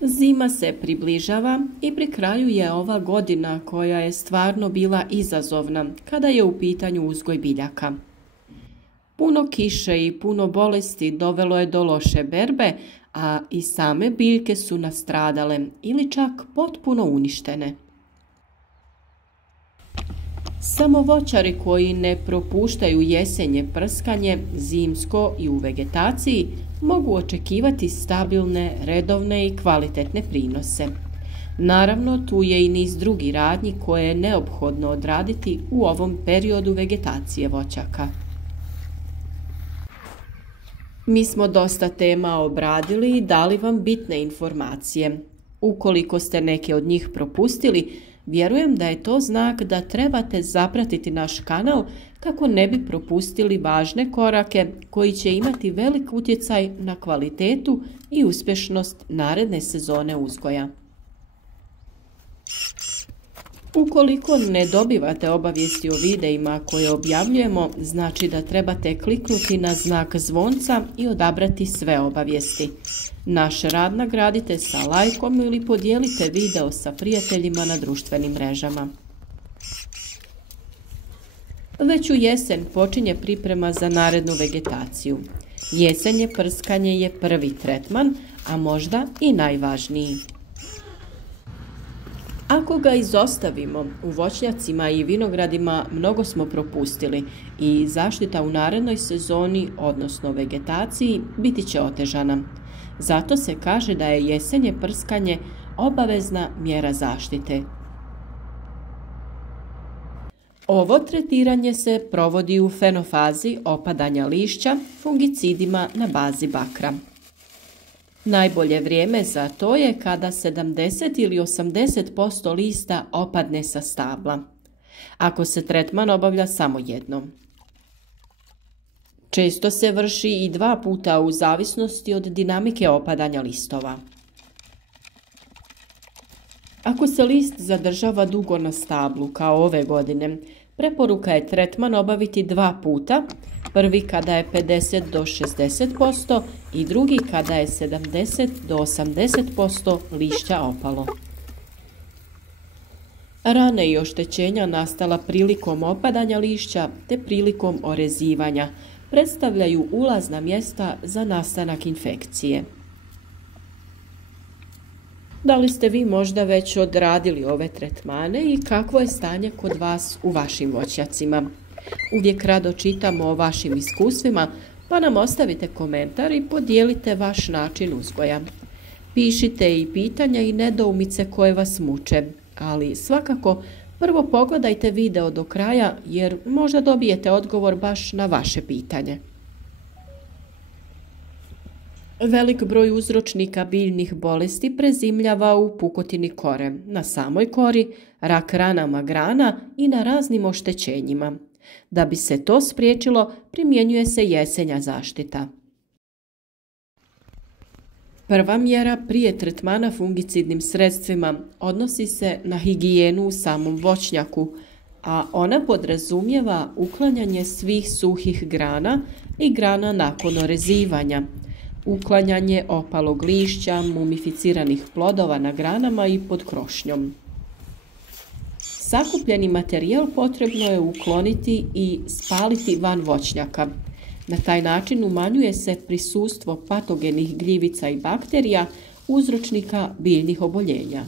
Zima se približava i pri kraju je ova godina koja je stvarno bila izazovna kada je u pitanju uzgoj biljaka. Puno kiše i puno bolesti dovelo je do loše berbe, a i same biljke su nastradale ili čak potpuno uništene. Samo voćari koji ne propuštaju jesenje prskanje, zimsko i u vegetaciji mogu očekivati stabilne, redovne i kvalitetne prinose. Naravno, tu je i niz drugih radnji koje je neophodno odraditi u ovom periodu vegetacije voćaka. Mi smo dosta tema obradili i dali vam bitne informacije. Ukoliko ste neke od njih propustili, vjerujem da je to znak da trebate zapratiti naš kanal kako ne bi propustili važne korake koji će imati velik utjecaj na kvalitetu i uspješnost naredne sezone uzgoja. Ukoliko ne dobivate obavijesti o videima koje objavljujemo, znači da trebate kliknuti na znak zvonca i odabrati sve obavijesti. Naš rad nagradite sa lajkom ili podijelite video sa prijateljima na društvenim mrežama. Već u jesen počinje priprema za narednu vegetaciju. Jesenje prskanje je prvi tretman, a možda i najvažniji. Ako ga izostavimo, u voćnjacima i vinogradima mnogo smo propustili i zaštita u narednoj sezoni, odnosno vegetaciji, biti će otežana. Zato se kaže da je jesenje prskanje obavezna mjera zaštite. Ovo tretiranje se provodi u fenofazi opadanja lišća fungicidima na bazi bakra. Najbolje vrijeme za to je kada 70 ili 80% lista opadne sa stabla, ako se tretman obavlja samo jednom. Često se vrši i 2 puta u zavisnosti od dinamike opadanja listova. Ako se list zadržava dugo na stablu, kao ove godine, preporuka je tretman obaviti 2 puta, prvi kada je 50 do 60% i drugi kada je 70 do 80% lišća opalo. Rane i oštećenja nastala prilikom opadanja lišća te prilikom orezivanja predstavljaju ulazna mjesta za nastanak infekcije. Da li ste vi možda već odradili ove tretmane i kakvo je stanje kod vas u vašim voćnjacima? Uvijek rado čitamo o vašim iskustvima, pa nam ostavite komentar i podijelite vaš način uzgoja. Pišite i pitanja i nedoumice koje vas muče, ali svakako prvo pogledajte video do kraja jer možda dobijete odgovor baš na vaše pitanje. Velik broj uzročnika biljnih bolesti prezimljava u pukotini kore, na samoj kori, rak ranama grana i na raznim oštećenjima. Da bi se to spriječilo, primjenjuje se jesenja zaštita. Prva mjera prije tretmana fungicidnim sredstvima odnosi se na higijenu u samom voćnjaku, a ona podrazumijeva uklanjanje svih suhih grana i grana nakon orezivanja, uklanjanje opalog lišća, mumificiranih plodova na granama i pod krošnjom. Sakupljeni materijal potrebno je ukloniti i spaliti van voćnjaka. Na taj način umanjuje se prisustvo patogenih gljivica i bakterija, uzročnika biljnih oboljenja.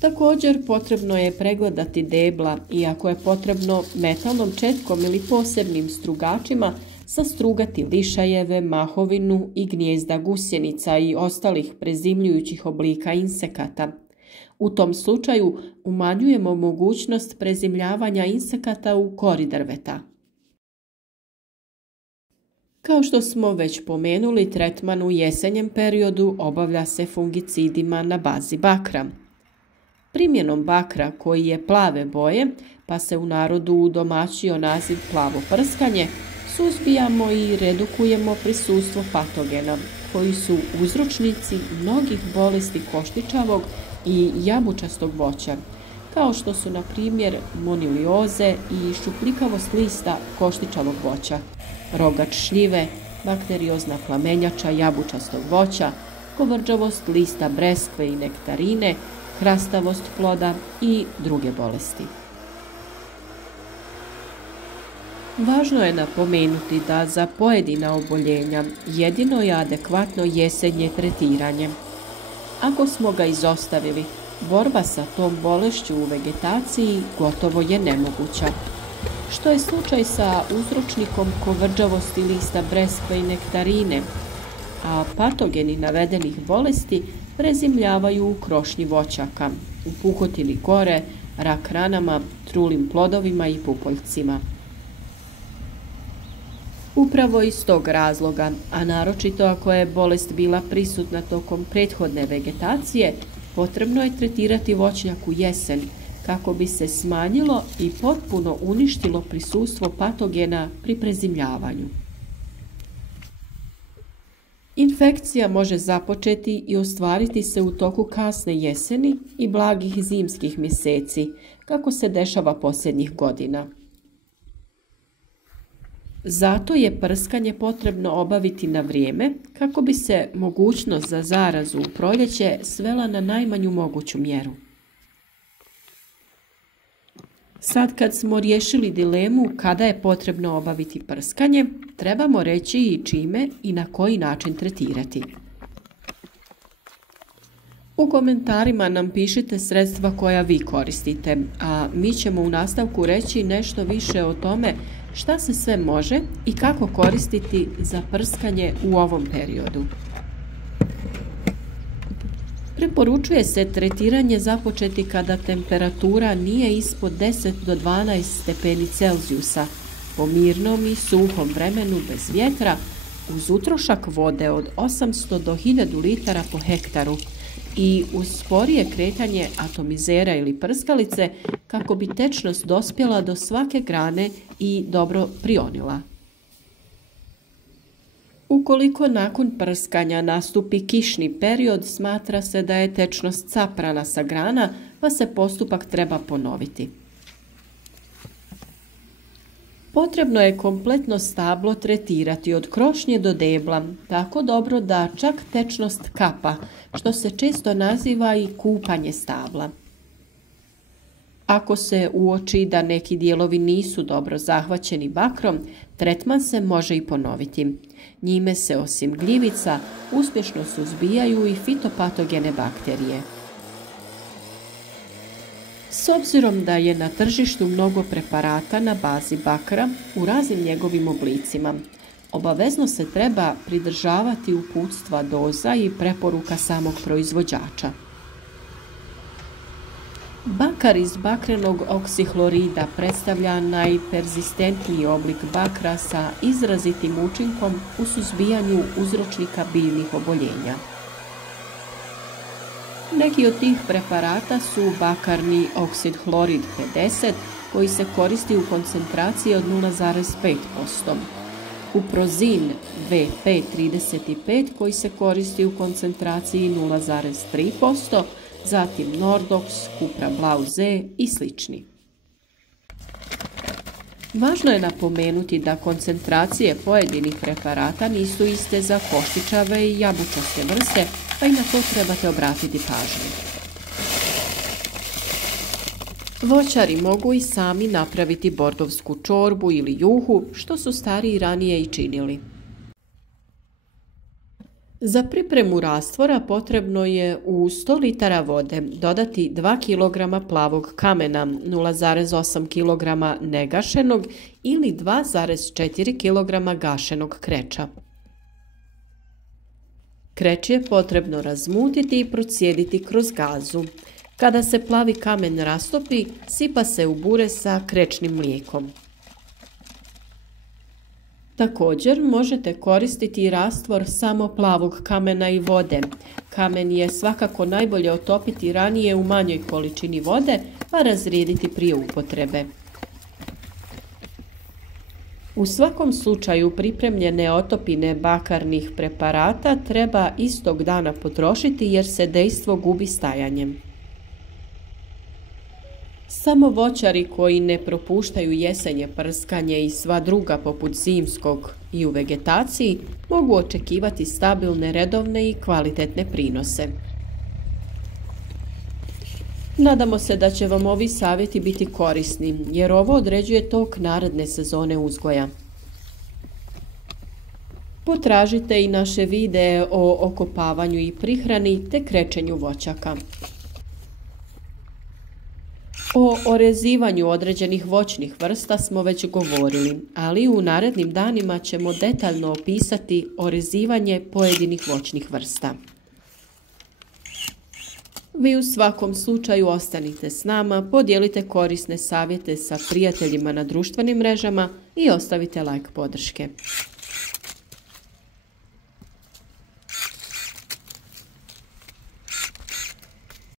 Također potrebno je pregledati debla i ako je potrebno metalnom četkom ili posebnim strugačima sastrugati lišajeve, mahovinu i gnijezda gusjenica i ostalih prezimljujućih oblika insekata. U tom slučaju umanjujemo mogućnost prezimljavanja insekata u kori drveta. Kao što smo već pomenuli, tretman u jesenjem periodu obavlja se fungicidima na bazi bakra. Primjenom bakra koji je plave boje, pa se u narodu udomaćio naziv plavo prskanje, suzbijamo i redukujemo prisustvo patogena, koji su uzročnici mnogih bolesti koštičavog i jabučastog voća, kao što su na primjer monilioze i šupljikavost lista koštičavog voća, rogač šljive, bakteriozna plamenjača jabučastog voća, kovrđavost lista breskve i nektarine, hrastavost ploda i druge bolesti. Važno je napomenuti da za pojedina oboljenja jedino je adekvatno jesenje tretiranje. Ako smo ga izostavili, borba sa tom bolešću u vegetaciji gotovo je nemoguća, što je slučaj sa uzročnikom kovrđavosti lista breskve i nektarine, a patogeni navedenih bolesti prezimljavaju u krošnji voćaka, u pukotini kore, rak ranama, trulim plodovima i pupoljcima. Upravo iz tog razloga, a naročito ako je bolest bila prisutna tokom prethodne vegetacije, potrebno je tretirati voćnjak u jesen kako bi se smanjilo i potpuno uništilo prisustvo patogena pri prezimljavanju. Infekcija može započeti i ostvariti se u toku kasne jeseni i blagih zimskih mjeseci, kako se dešava posljednjih godina. Zato je prskanje potrebno obaviti na vrijeme kako bi se mogućnost za zarazu u proljeće svela na najmanju moguću mjeru. Sad kad smo riješili dilemu kada je potrebno obaviti prskanje, trebamo reći i čime i na koji način tretirati. U komentarima nam pišite sredstva koja vi koristite, a mi ćemo u nastavku reći nešto više o tome šta se sve može i kako koristiti za prskanje u ovom periodu. Preporučuje se tretiranje započeti kada temperatura nije ispod 10 do 12 stepeni Celzijusa, po mirnom i suhom vremenu bez vjetra, uz utrošak vode od 800 do 1000 litara po hektaru i uz sporije kretanje atomizera ili prskalice kako bi tečnost dospjela do svake grane i dobro prionila. Ukoliko nakon prskanja nastupi kišni period, smatra se da je tečnost caprana sa grana, pa se postupak treba ponoviti. Potrebno je kompletno stablo tretirati od krošnje do debla, tako dobro da čak tečnost kapa, što se često naziva i kupanje stabla. Ako se uoči da neki dijelovi nisu dobro zahvaćeni bakrom, tretman se može i ponoviti. Njime se osim gljivica uspješno suzbijaju i fitopatogene bakterije. S obzirom da je na tržištu mnogo preparata na bazi bakra u raznim njegovim oblicima, obavezno se treba pridržavati uputstva doza i preporuka samog proizvođača. Bakar iz bakrenog oksihlorida predstavlja najperzistentniji oblik bakra sa izrazitim učinkom u suzbijanju uzročnika biljnih oboljenja. Neki od tih preparata su bakarni oksid hlorid 50 koji se koristi u koncentraciji od 0,5%, kuprozin VP35 koji se koristi u koncentraciji 0,3%, zatim Nordox, Cupra Blau Z i slični. Važno je napomenuti da koncentracije pojedinih preparata nisu iste za koštičave i jabučaste vrste, pa i na to trebate obratiti pažnju. Voćari mogu i sami napraviti bordovsku čorbu ili juhu, što su stariji ranije i činili. Za pripremu rastvora potrebno je u 100 litara vode dodati 2 kg plavog kamena, 0,8 kg negašenog ili 2,4 kg gašenog kreča. Kreč je potrebno razmutiti i procijediti kroz gazu. Kada se plavi kamen rastopi, sipa se u bure sa krečnim mlijekom. Također možete koristiti rastvor samo plavog kamena i vode. Kamen je svakako najbolje otopiti ranije u manjoj količini vode, pa razrijediti prije upotrebe. U svakom slučaju pripremljene otopine bakarnih preparata treba istog dana potrošiti jer se dejstvo gubi stajanjem. Samo voćari koji ne propuštaju jesenje prskanje i sva druga poput zimskog i u vegetaciji mogu očekivati stabilne, redovne i kvalitetne prinose. Nadamo se da će vam ovi savjeti biti korisni, jer ovo određuje tok naredne sezone uzgoja. Potražite i naše videe o okopavanju i prihrani te krečenju voćaka. O orezivanju određenih voćnih vrsta smo već govorili, ali u narednim danima ćemo detaljno opisati orezivanje pojedinih voćnih vrsta. Vi u svakom slučaju ostanite s nama, podijelite korisne savjete sa prijateljima na društvenim mrežama i ostavite like podrške.